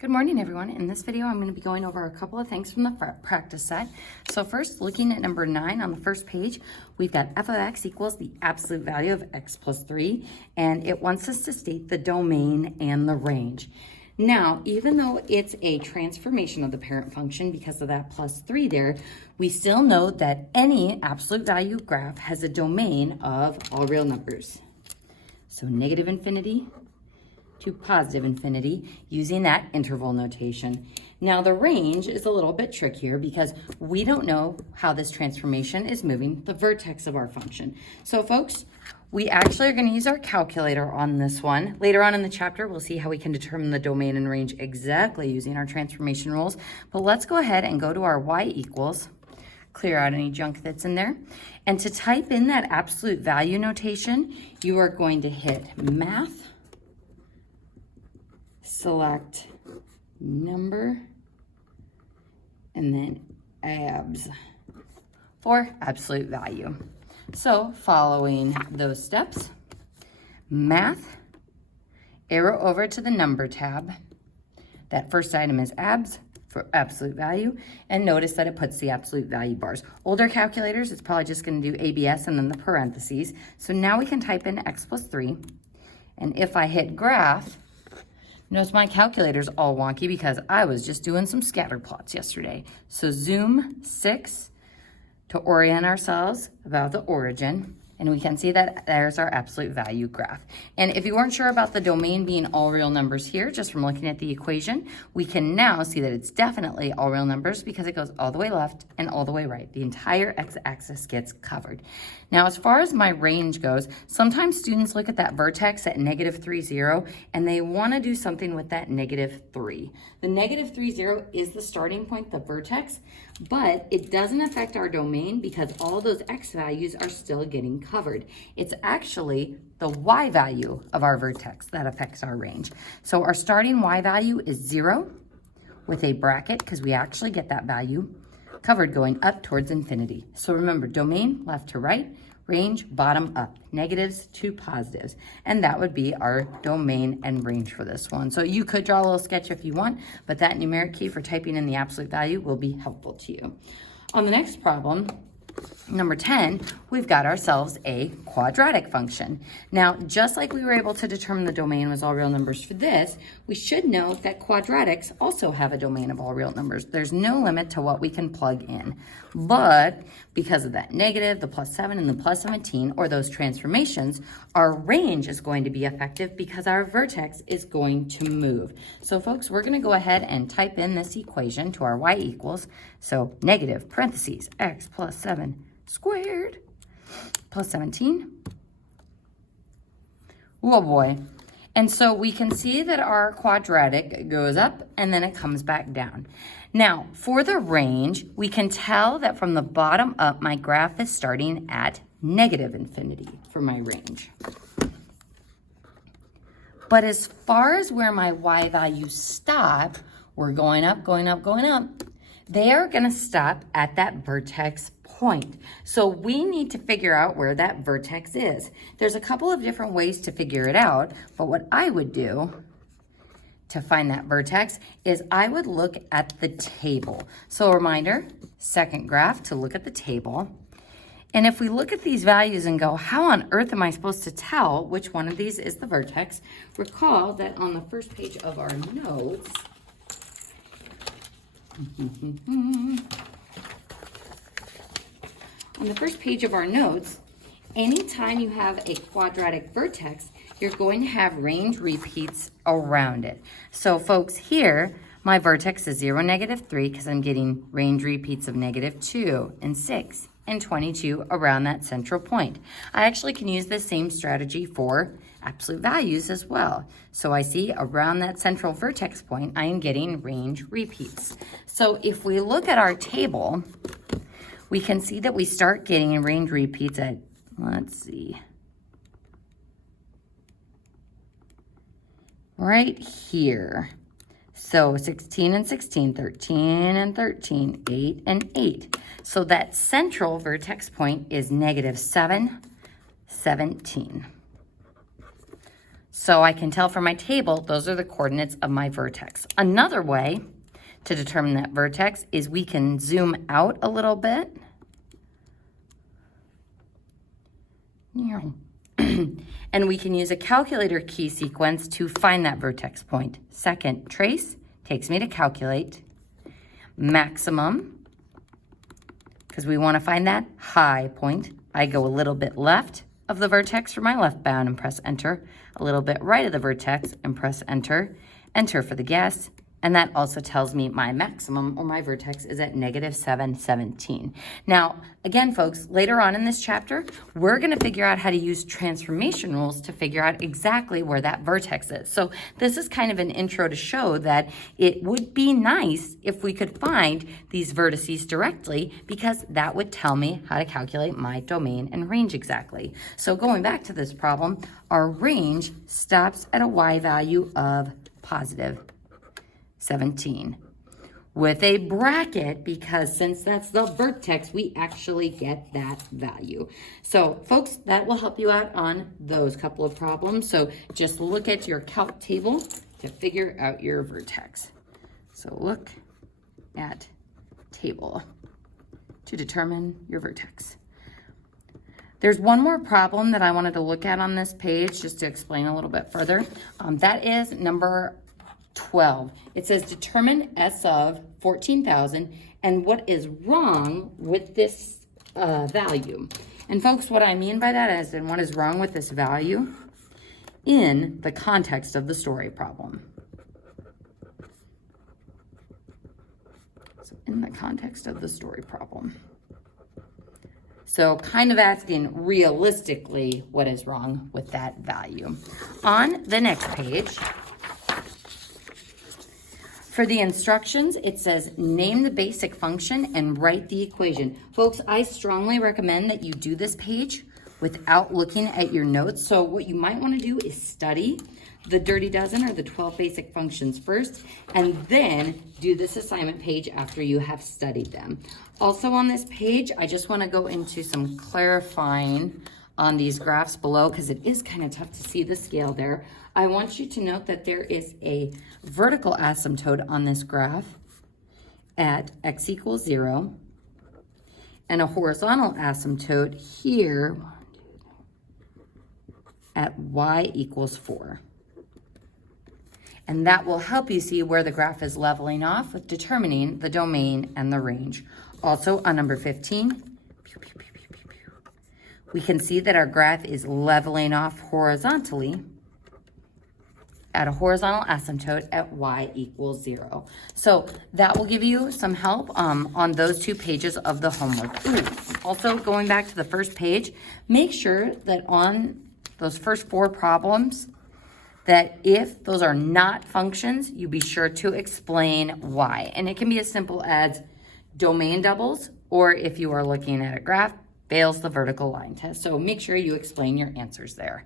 Good morning, everyone. In this video, I'm going to be going over a couple of things from the practice set. So first, looking at number 9 on the first page, we've got f of x equals the absolute value of x plus 3, and it wants us to state the domain and the range. Now, even though it's a transformation of the parent function because of that plus 3 there, we still know that any absolute value graph has a domain of all real numbers. So negative infinity to positive infinity using that interval notation. Now the range is a little bit trickier because we don't know how this transformation is moving the vertex of our function. So folks, we actually are going to use our calculator on this one. Later on in the chapter, we'll see how we can determine the domain and range exactly using our transformation rules. But let's go ahead and go to our y equals, clear out any junk that's in there. And to type in that absolute value notation, you are going to hit math, select number, and then abs for absolute value. So following those steps, math, arrow over to the number tab. That first item is abs for absolute value, and notice that it puts the absolute value bars. Older calculators, it's probably just going to do ABS and then the parentheses. So now we can type in x plus 3, and if I hit graph, notice my calculator's all wonky because I was just doing some scatter plots yesterday. So zoom 6 to orient ourselves about the origin, and we can see that there's our absolute value graph. And if you weren't sure about the domain being all real numbers here, just from looking at the equation, we can now see that it's definitely all real numbers because it goes all the way left and all the way right. The entire x-axis gets covered. Now, as far as my range goes, sometimes students look at that vertex at negative 3, 0, and they want to do something with that negative 3. The negative 3, 0 is the starting point, the vertex, but it doesn't affect our domain because all those x values are still getting covered. It's actually the y value of our vertex that affects our range. So our starting y value is 0 with a bracket because we actually get that value covered going up towards infinity. So remember, domain left to right, range bottom up, negatives to positives. And that would be our domain and range for this one. So you could draw a little sketch if you want, but that numeric key for typing in the absolute value will be helpful to you. On the next problem, number 10, we've got ourselves a quadratic function. Now, just like we were able to determine the domain was all real numbers for this, we should know that quadratics also have a domain of all real numbers. There's no limit to what we can plug in. But because of that negative, the plus 7, and the plus 17, or those transformations, our range is going to be effective because our vertex is going to move. So folks, we're going to go ahead and type in this equation to our y equals. So negative parentheses x plus 7 squared plus 17. Oh boy. And so we can see that our quadratic goes up and then it comes back down. Now, for the range, we can tell that from the bottom up, my graph is starting at negative infinity for my range. But as far as where my y values stop, we're going up, going up, going up. They are going to stop at that vertex point. So we need to figure out where that vertex is. There's a couple of different ways to figure it out, but what I would do to find that vertex is I would look at the table. So a reminder, second graph to look at the table. And if we look at these values and go, how on earth am I supposed to tell which one of these is the vertex? Recall that on the first page of our notes, on the first page of our notes, anytime you have a quadratic vertex, you're going to have range repeats around it. So folks, here, my vertex is 0, negative 3, because I'm getting range repeats of negative 2 and 6 and 22 around that central point. I actually can use this same strategy for absolute values as well. So I see around that central vertex point, I am getting range repeats. So if we look at our table, we can see that we start getting range repeats at, let's see, right here. So 16 and 16, 13 and 13, 8 and 8. So that central vertex point is negative 7, 17. So I can tell from my table, those are the coordinates of my vertex. Another way to determine that vertex is we can zoom out a little bit. And we can use a calculator key sequence to find that vertex point. Second trace takes me to calculate. Maximum, because we want to find that high point. I go a little bit left of the vertex for my left bound and press enter. A little bit right of the vertex and press enter. Enter for the guess. And that also tells me my maximum or my vertex is at -717. Now, again, folks, later on in this chapter, we're going to figure out how to use transformation rules to figure out exactly where that vertex is. So this is kind of an intro to show that it would be nice if we could find these vertices directly, because that would tell me how to calculate my domain and range exactly. So going back to this problem, our range stops at a y value of positive 17 with a bracket, because since that's the vertex, we actually get that value. So folks, that will help you out on those couple of problems. So just look at your calc table to figure out your vertex. So look at table to determine your vertex. There's one more problem that I wanted to look at on this page just to explain a little bit further. That is number 12. It says determine S of 14,000 and what is wrong with this value. And folks, what I mean by that is, and what is wrong with this value in the context of the story problem. So in the context of the story problem. So kind of asking realistically what is wrong with that value. On the next page, for the instructions, it says name the basic function and write the equation. Folks, I strongly recommend that you do this page without looking at your notes. So what you might want to do is study the Dirty Dozen or the 12 basic functions first, and then do this assignment page after you have studied them. Also on this page, I just want to go into some clarifying on these graphs below, because it is kind of tough to see the scale there. I want you to note that there is a vertical asymptote on this graph at x equals 0, and a horizontal asymptote here at y equals 4. And that will help you see where the graph is leveling off with determining the domain and the range. Also on number 15, we can see that our graph is leveling off horizontally at a horizontal asymptote at y equals 0. So that will give you some help on those 2 pages of the homework. Ooh, also going back to the first page, make sure that on those first 4 problems, that if those are not functions, you be sure to explain why. And it can be as simple as domain doubles, or if you are looking at a graph, fails the vertical line test. So make sure you explain your answers there.